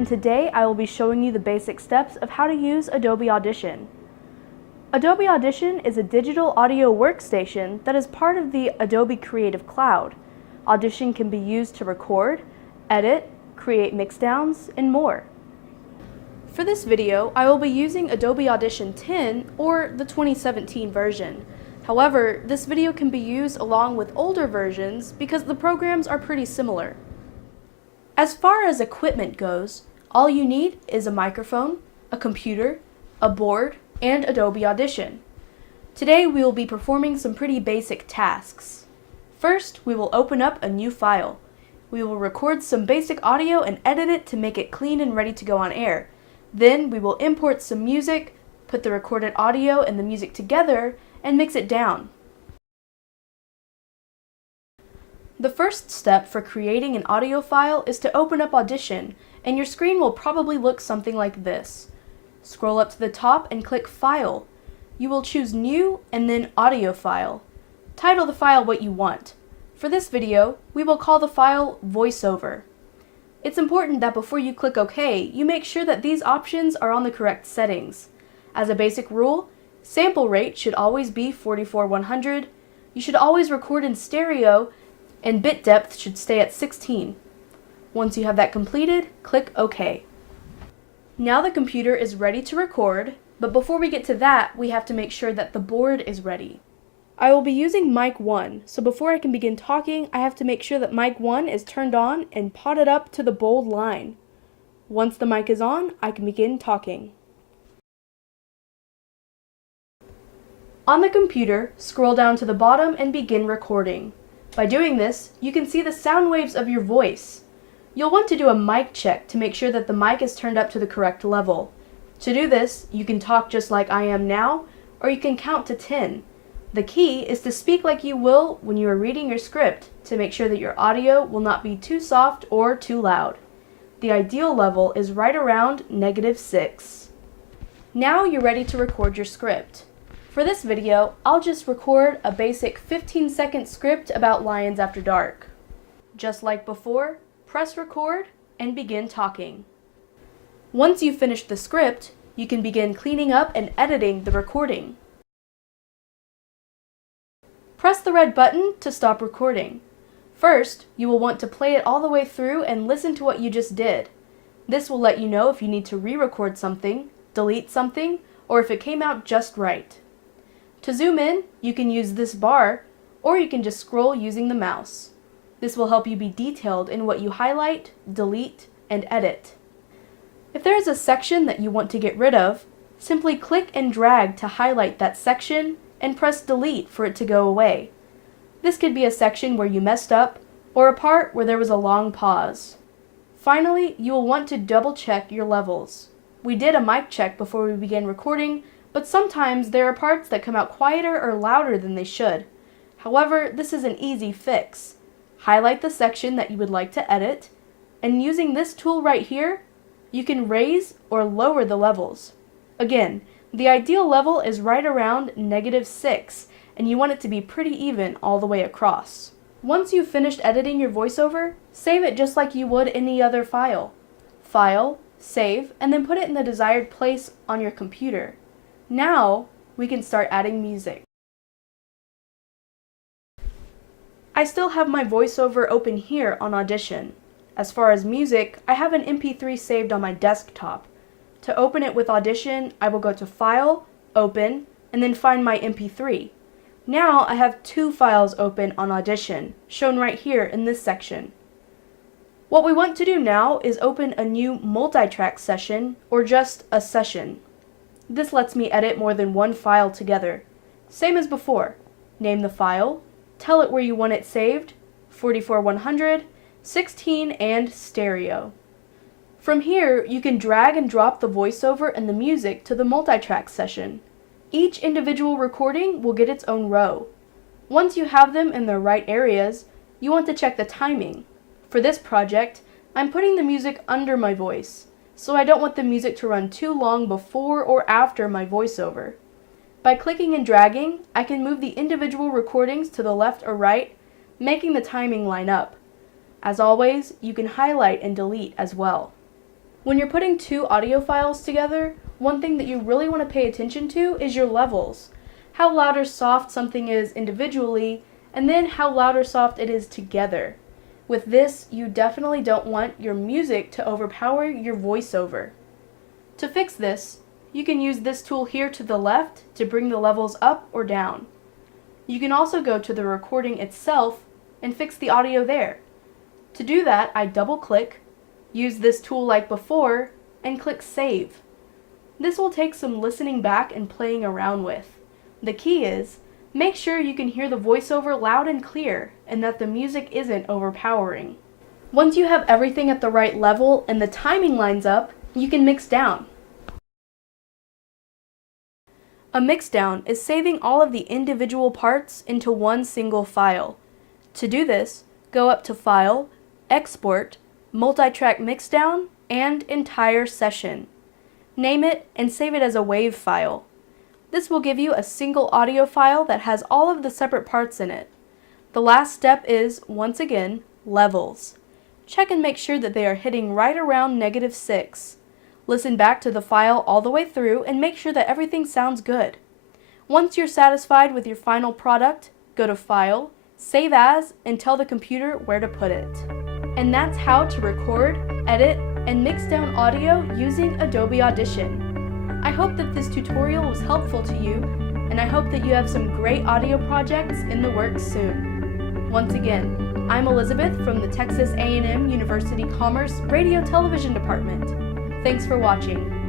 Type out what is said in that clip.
and today I will be showing you the basic steps of how to use Adobe Audition. Adobe Audition is a digital audio workstation that is part of the Adobe Creative Cloud. Audition can be used to record, edit, create mixdowns, and more. For this video, I will be using Adobe Audition 10 or the 2017 version. However, this video can be used along with older versions because the programs are pretty similar. As far as equipment goes, all you need is a microphone, a computer, a board, and Adobe Audition. Today we will be performing some pretty basic tasks. First, we will open up a new file. We will record some basic audio and edit it to make it clean and ready to go on air. Then we will import some music, put the recorded audio and the music together, and mix it down. The first step for creating an audio file is to open up Audition, and your screen will probably look something like this. Scroll up to the top and click File. You will choose New and then Audio File. Title the file what you want. For this video, we will call the file VoiceOver. It's important that before you click OK, you make sure that these options are on the correct settings. As a basic rule, sample rate should always be 44/100. You should always record in stereo, and bit depth should stay at 16. Once you have that completed, click OK. Now the computer is ready to record, but before we get to that, we have to make sure that the board is ready. I will be using mic 1, so before I can begin talking, I have to make sure that mic 1 is turned on and potted up to the bold line. Once the mic is on, I can begin talking. On the computer, scroll down to the bottom and begin recording. By doing this, you can see the sound waves of your voice. You'll want to do a mic check to make sure that the mic is turned up to the correct level. To do this, you can talk just like I am now, or you can count to 10. The key is to speak like you will when you are reading your script to make sure that your audio will not be too soft or too loud. The ideal level is right around -6. Now you're ready to record your script. For this video, I'll just record a basic 15-second script about Lions After Dark. Just like before, press record and begin talking. Once you've finished the script, you can begin cleaning up and editing the recording. Press the red button to stop recording. First, you will want to play it all the way through and listen to what you just did. This will let you know if you need to re-record something, delete something, or if it came out just right. To zoom in, you can use this bar, or you can just scroll using the mouse. This will help you be detailed in what you highlight, delete, and edit. If there is a section that you want to get rid of, simply click and drag to highlight that section and press delete for it to go away. This could be a section where you messed up, or a part where there was a long pause. Finally, you will want to double check your levels. We did a mic check before we began recording, but sometimes there are parts that come out quieter or louder than they should. However, this is an easy fix. Highlight the section that you would like to edit, and using this tool right here, you can raise or lower the levels. Again, the ideal level is right around -6, and you want it to be pretty even all the way across. Once you've finished editing your voiceover, save it just like you would any other file. File, save, and then put it in the desired place on your computer. Now, we can start adding music. I still have my voiceover open here on Audition. As far as music, I have an MP3 saved on my desktop. To open it with Audition, I will go to File, Open, and then find my MP3. Now I have 2 files open on Audition, shown right here in this section. What we want to do now is open a new multi-track session, or just a session. This lets me edit more than one file together. Same as before. Name the file, tell it where you want it saved, 44/100, 16, and stereo. From here, you can drag and drop the voiceover and the music to the multi-track session. Each individual recording will get its own row. Once you have them in their right areas, you want to check the timing. For this project, I'm putting the music under my voice, so I don't want the music to run too long before or after my voiceover. By clicking and dragging, I can move the individual recordings to the left or right, making the timing line up. As always, you can highlight and delete as well. When you're putting two audio files together, one thing that you really want to pay attention to is your levels. How loud or soft something is individually, and then how loud or soft it is together. With this, you definitely don't want your music to overpower your voiceover. To fix this, you can use this tool here to the left to bring the levels up or down. You can also go to the recording itself and fix the audio there. To do that, I double-click, use this tool like before, and click Save. This will take some listening back and playing around with. The key is, make sure you can hear the voiceover loud and clear and that the music isn't overpowering. Once you have everything at the right level and the timing lines up, you can mix down. A mixdown is saving all of the individual parts into one single file. To do this, go up to File, Export, Multi-Track Mixdown, and Entire Session. Name it and save it as a WAV file. This will give you a single audio file that has all of the separate parts in it. The last step is, once again, levels. Check and make sure that they are hitting right around -6. Listen back to the file all the way through and make sure that everything sounds good. Once you're satisfied with your final product, go to File, Save As, and tell the computer where to put it. And that's how to record, edit, and mix down audio using Adobe Audition. I hope that this tutorial was helpful to you, and I hope that you have some great audio projects in the works soon. Once again, I'm Elizabeth from the Texas A&M University Commerce Radio Television Department. Thanks for watching.